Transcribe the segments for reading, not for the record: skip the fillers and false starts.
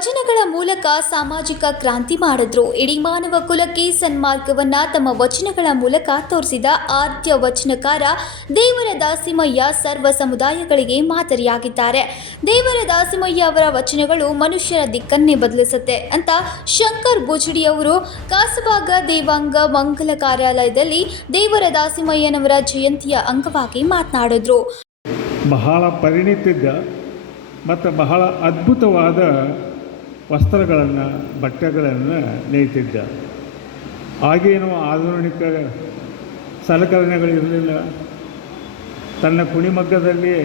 ವಚನಗಳ ಮೂಲಕ ಸಾಮಾಜಿಕ ಕ್ರಾಂತಿ ಮಾಡಿದ್ರು. ಇಡೀ ಮಾನವ ಕುಲಕ್ಕೆ ಸನ್ಮಾರ್ಗವನ್ನ ತಮ್ಮ ವಚನಗಳ ಮೂಲಕ ತೋರಿಸಿದ ಆದ್ಯ ವಚನಕಾರ ದೇವರ ದಾಸಿಮಯ್ಯ ಸರ್ವ ಸಮುದಾಯಗಳಿಗೆ ಮಾದರಿಯಾಗಿದ್ದಾರೆ. ದೇವರ ದಾಸಿಮಯ್ಯ ಅವರ ವಚನಗಳು ಮನುಷ್ಯರ ದಿಕ್ಕನ್ನೇ ಬದಲಿಸುತ್ತೆ ಅಂತ ಶಂಕರ್ ಬುಜಡಿ ಅವರು ಕಾಸಬಾಗ ದೇವಾಂಗ ಮಂಗಲ ಕಾರ್ಯಾಲಯದಲ್ಲಿ ದೇವರ ದಾಸಿಮಯ್ಯನವರ ಜಯಂತಿಯ ಅಂಗವಾಗಿ ಮಾತನಾಡಿದ್ರು. ಬಹಳ ಪರಿಣಿತಿದ್ದ ಮತ್ತು ಬಹಳ ಅದ್ಭುತವಾದ ವಸ್ತ್ರಗಳನ್ನು ಬಟ್ಟೆಗಳನ್ನು ನೇಯ್ತಿದ್ದ. ಆಗೇನು ಆಧುನಿಕ ಸಲಕರಣೆಗಳಿರಲಿಲ್ಲ. ತನ್ನ ಕುಣಿಮಗ್ಗದಲ್ಲಿ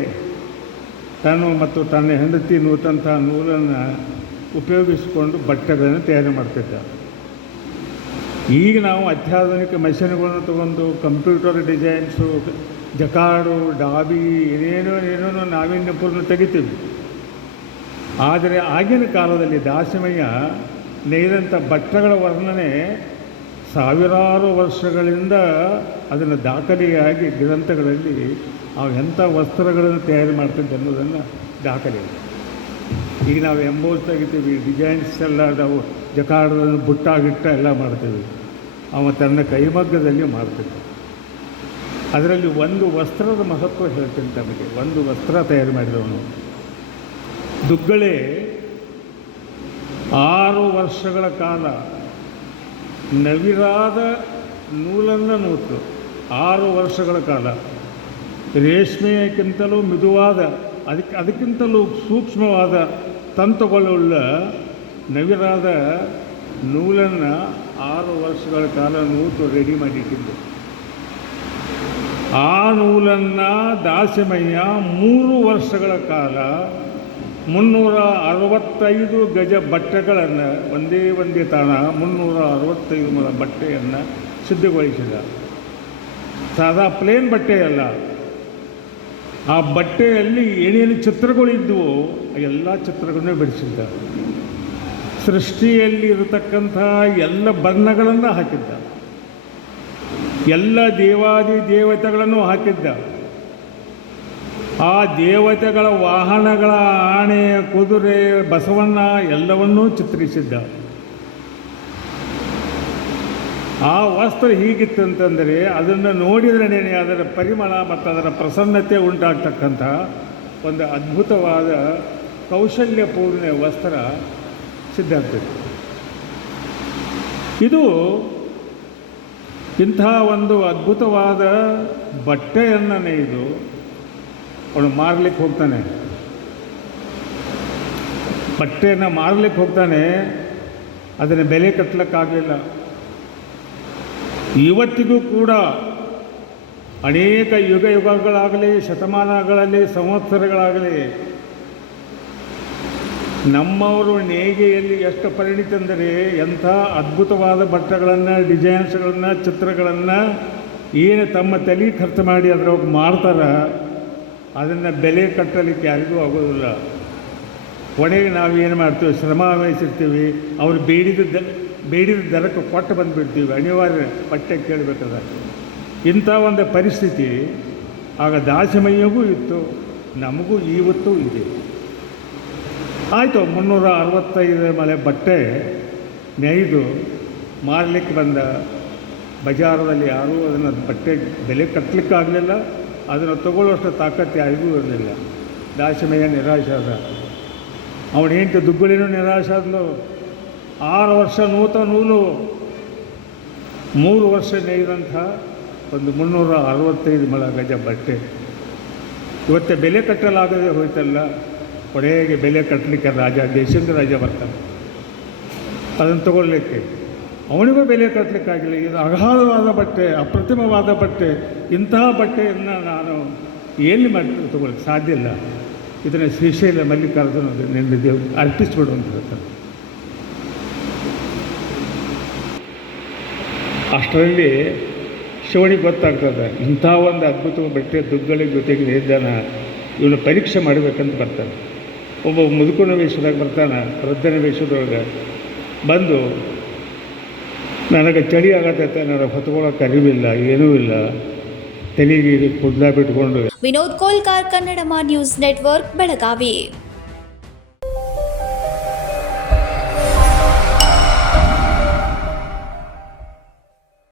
ತಾನು ಮತ್ತು ತನ್ನ ಹೆಂಡತಿ ನೂತಂಥ ನೂಲನ್ನು ಉಪಯೋಗಿಸಿಕೊಂಡು ಬಟ್ಟೆಗಳನ್ನು ತಯಾರು ಮಾಡ್ತಿದ್ದ. ಈಗ ನಾವು ಅತ್ಯಾಧುನಿಕ ಮೆಷಿನ್ಗಳನ್ನು ತಗೊಂಡು ಕಂಪ್ಯೂಟರ್ ಡಿಸೈನ್ಸು, ಜಕಾರ್ಡು, ಡಾಬಿ ಏನೇನೋ ನಾವೀನ್ಯಪೂರ್ಣ ತೆಗಿತೀವಿ. ಆದರೆ ಆಗಿನ ಕಾಲದಲ್ಲಿ ದಾಸಿಮಯ್ಯ ನೇಯ್ದಂಥ ಬಟ್ಟೆಗಳ ವರ್ಣನೆ ಸಾವಿರಾರು ವರ್ಷಗಳಿಂದ ಅದನ್ನು ದಾಖಲೆಯಾಗಿ ಗ್ರಂಥಗಳಲ್ಲಿ ಎಂಥ ವಸ್ತ್ರಗಳನ್ನು ತಯಾರು ಮಾಡ್ತಿದ್ದೆ ಅನ್ನೋದನ್ನು ದಾಖಲೆ. ಈಗ ನಾವು ಎಂಬೋಸ್ ತೆಗಿತೀವಿ, ಡಿಸೈನ್ಸ್ ಎಲ್ಲ ನಾವು ಜಕಾರ್ಡನ್ನು ಬುಟ್ಟಾಗಿಟ್ಟ ಎಲ್ಲ ಮಾಡ್ತೀವಿ. ಅವ ತನ್ನ ಕೈಮಗ್ಗದಲ್ಲಿ ಮಾಡ್ತಿದ್ದ. ಅದರಲ್ಲಿ ಒಂದು ವಸ್ತ್ರದ ಮಹತ್ವ ಹೇಳ್ತೀನಿ ತಮಗೆ. ಒಂದು ವಸ್ತ್ರ ತಯಾರು ಮಾಡಿದವನು ದುಗ್ಗಳೆ 6 ವರ್ಷಗಳ ಕಾಲ ನವಿರಾದ ನೂಲನ್ನು ನೂತು 6 ವರ್ಷಗಳ ಕಾಲ ರೇಷ್ಮೆಯಕ್ಕಿಂತಲೂ ಮಿದುವಾದ ಅದಕ್ಕಿಂತಲೂ ಸೂಕ್ಷ್ಮವಾದ ತಂತುಗಳುಳ್ಳ ನವಿರಾದ ನೂಲನ್ನು 6 ವರ್ಷಗಳ ಕಾಲ ನೂತು ರೆಡಿ ಮಾಡಿಟ್ಟಿದ್ದು. ಆ ನೂಲನ್ನು ದಾಸಿಮಯ್ಯ 3 ವರ್ಷಗಳ ಕಾಲ 365 ಗಜ ಬಟ್ಟೆಗಳನ್ನು ಒಂದೇ ತಾಣ 365 ಮೊಳ ಬಟ್ಟೆಯನ್ನು ಸಿದ್ಧಗೊಳಿಸಿದ. ಸಾದಾ ಪ್ಲೇನ್ ಬಟ್ಟೆಯಲ್ಲ. ಆ ಬಟ್ಟೆಯಲ್ಲಿ ಏನೇನು ಚಿತ್ರಗಳಿದ್ದವು ಎಲ್ಲ ಚಿತ್ರಗಳನ್ನೂ ಬಿಡಿಸಿದ್ದ. ಸೃಷ್ಟಿಯಲ್ಲಿ ಇರತಕ್ಕಂಥ ಎಲ್ಲ ಬಣ್ಣಗಳನ್ನು ಹಾಕಿದ್ದ. ಎಲ್ಲ ದೇವಾದಿ ದೇವತೆಗಳನ್ನು ಹಾಕಿದ್ದ. ಆ ದೇವತೆಗಳ ವಾಹನಗಳ ಆಣೆ, ಕುದುರೆ, ಬಸವಣ್ಣ ಎಲ್ಲವನ್ನೂ ಚಿತ್ರಿಸಿದ್ದ. ಆ ವಸ್ತ್ರ ಹೀಗಿತ್ತಂತಂದರೆ ಅದನ್ನು ನೋಡಿದ್ರೇ ಅದರ ಪರಿಮಳ ಮತ್ತು ಅದರ ಪ್ರಸನ್ನತೆ ಉಂಟಾಗ್ತಕ್ಕಂಥ ಒಂದು ಅದ್ಭುತವಾದ ಕೌಶಲ್ಯಪೂರ್ಣ ವಸ್ತ್ರ ಸಿದ್ಧಾಗ್ತದೆ. ಇದು ಇಂಥ ಒಂದು ಅದ್ಭುತವಾದ ಬಟ್ಟೆಯನ್ನು ನೇಯ್ದು ಅವನು ಮಾರಲಿಕ್ಕೆ ಹೋಗ್ತಾನೆ. ಬಟ್ಟೆಯನ್ನು ಮಾರಲಿಕ್ಕೆ ಹೋಗ್ತಾನೆ. ಅದನ್ನು ಬೆಲೆ ಕಟ್ಟಲಿಕ್ಕಾಗಲಿಲ್ಲ. ಇವತ್ತಿಗೂ ಕೂಡ ಅನೇಕ ಯುಗಗಳಾಗಲಿ, ಶತಮಾನಗಳಲ್ಲಿ, ಸಂವತ್ಸರಗಳಾಗಲಿ ನಮ್ಮವರು ನೇಯ್ಗೆಯಲ್ಲಿ ಎಷ್ಟು ಪರಿಣಿತಂದರೆ ಎಂಥ ಅದ್ಭುತವಾದ ಬಟ್ಟೆಗಳನ್ನು, ಡಿಸೈನ್ಸ್ಗಳನ್ನು, ಚಿತ್ರಗಳನ್ನು ಏನು ತಮ್ಮ ತಲೆ ಖರ್ಚು ಮಾಡಿ ಅದರೊಳಗೆ ಮಾಡ್ತಾರೆ. ಅದನ್ನು ಬೆಲೆ ಕಟ್ಟಲಿಕ್ಕೆ ಯಾರಿಗೂ ಆಗೋದಿಲ್ಲ. ಕೊನೆಗೆ ನಾವೇನು ಮಾಡ್ತೀವಿ, ಶ್ರಮ ವಹಿಸಿರ್ತೀವಿ. ಅವರು ಬೇಡಿದ ದರಕ್ಕೆ ಕೊಟ್ಟು ಬಂದುಬಿಡ್ತೀವಿ. ಅನಿವಾರ್ಯ ಬಟ್ಟೆ ಕೇಳಬೇಕಾದ ಇಂಥ ಒಂದು ಪರಿಸ್ಥಿತಿ ಆಗ ದಾಸಿಮಯ್ಯಗೂ ಇತ್ತು, ನಮಗೂ ಇವತ್ತೂ ಇದೆ. ಆಯಿತು, 365 ಮೊಳೆ ಬಟ್ಟೆ ನೇಯ್ದು ಮಾರಲಿಕ್ಕೆ ಬಂದ. ಬಜಾರದಲ್ಲಿ ಯಾರೂ ಅದನ್ನು ಬಟ್ಟೆ ಬೆಲೆ ಕಟ್ಟಲಿಕ್ಕಾಗಲಿಲ್ಲ. ಅದನ್ನು ತಗೊಳ್ಳೋಷ್ಟು ತಾಕತ್ತು ಯಾರಿಗೂ ಇರಲಿಲ್ಲ. ದಾಸಿಮಯ್ಯ ನಿರಾಶೆ ಆದ. ಅವನ ಹೆಂಡತಿ ದುಗ್ಗಳಿನೂ ನಿರಾಶೆ ಆದಲು. 6 ವರ್ಷ ನೂತ ನೂಲು 3 ವರ್ಷ ನೇಯ್ದಂಥ ಒಂದು 365 ಮೊಳ ಗಜ ಬಟ್ಟೆ ಇವತ್ತೇ ಬೆಲೆ ಕಟ್ಟಲಾಗದೆ ಹೋಯ್ತಲ್ಲ. ಕೊನೆಗೆ ಬೆಲೆ ಕಟ್ಟಲಿಕ್ಕೆ ದೇಶದ ರಾಜ ಬರ್ತಾನೆ ಅದನ್ನು ತಗೊಳ್ಳಿಕ್ಕೆ. ಅವನಿಗೂ ಬೆಲೆ ಕಟ್ಟಲಿಕ್ಕಾಗಿಲ್ಲ. ಇದು ಅಗಾಧವಾದ ಬಟ್ಟೆ, ಅಪ್ರತಿಮವಾದ ಬಟ್ಟೆ. ಇಂತಹ ಬಟ್ಟೆಯನ್ನು ನಾನು ಎಲ್ಲಿ ಮಾಡಿ ತಗೊಳ್ಳೋಕ್ಕೆ ಸಾಧ್ಯ ಇಲ್ಲ. ಇದನ್ನು ಶ್ರೀಶೈಲ ಮಲ್ಲಿಕಾರ್ಜುನ ನಿನ್ನ ದೇವರು ಅರ್ಪಿಸ್ಬಿಡು ಅಂತ ಹೇಳ್ತಾರೆ. ಅಷ್ಟರಲ್ಲಿ ಶಿವನಿಗೆ ಗೊತ್ತಾಗ್ತದೆ ಇಂಥ ಒಂದು ಅದ್ಭುತ ಬಟ್ಟೆ ದುಗ್ಗಳಿ ಜೊತೆಗೆ ನೇಯ್ದಾನ, ಇವನು ಪರೀಕ್ಷೆ ಮಾಡಬೇಕಂತ ಬರ್ತಾನೆ. ಒಬ್ಬ ಮುದುಕನ ವೇಷದಾಗ ಬರ್ತಾನೆ. ವೃದ್ಧನ ವೇಷದೊಳಗೆ ಬಂದು, ನನಗೆ ಚಳಿ ಆಗತ್ತೈತೆ, ನನಗೆ ಹೊತ್ಕೊಳ್ಳೋಕೆ ಅರಿವಿಲ್ಲ, ಏನೂ ಇಲ್ಲ, ತಲೆಗೆ ಕೂದಲ ಬಿಟ್ಕೊಂಡು. ವಿನೋದ್ ಕೋಲ್ಕಾರ್, ಕನ್ನಡಮ ನ್ಯೂಸ್ ನೆಟ್ವರ್ಕ್, ಬೆಳಗಾವಿ.